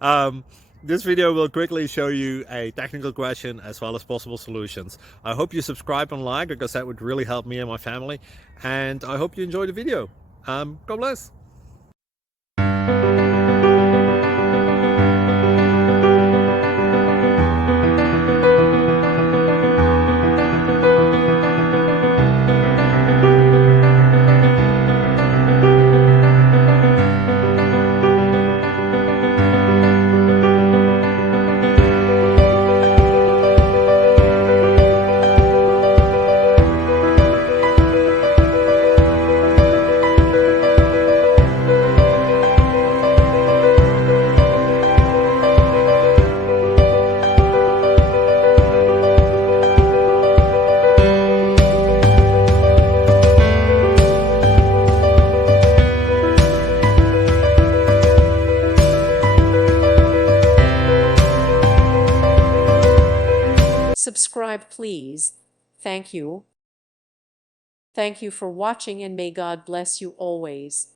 um, this video will quickly show you a technical question as well as possible solutions. I hope you subscribe and like, because that would really help me and my family. And I hope you enjoy the video. God bless. Subscribe, please. Thank you. Thank you for watching, and may God bless you always.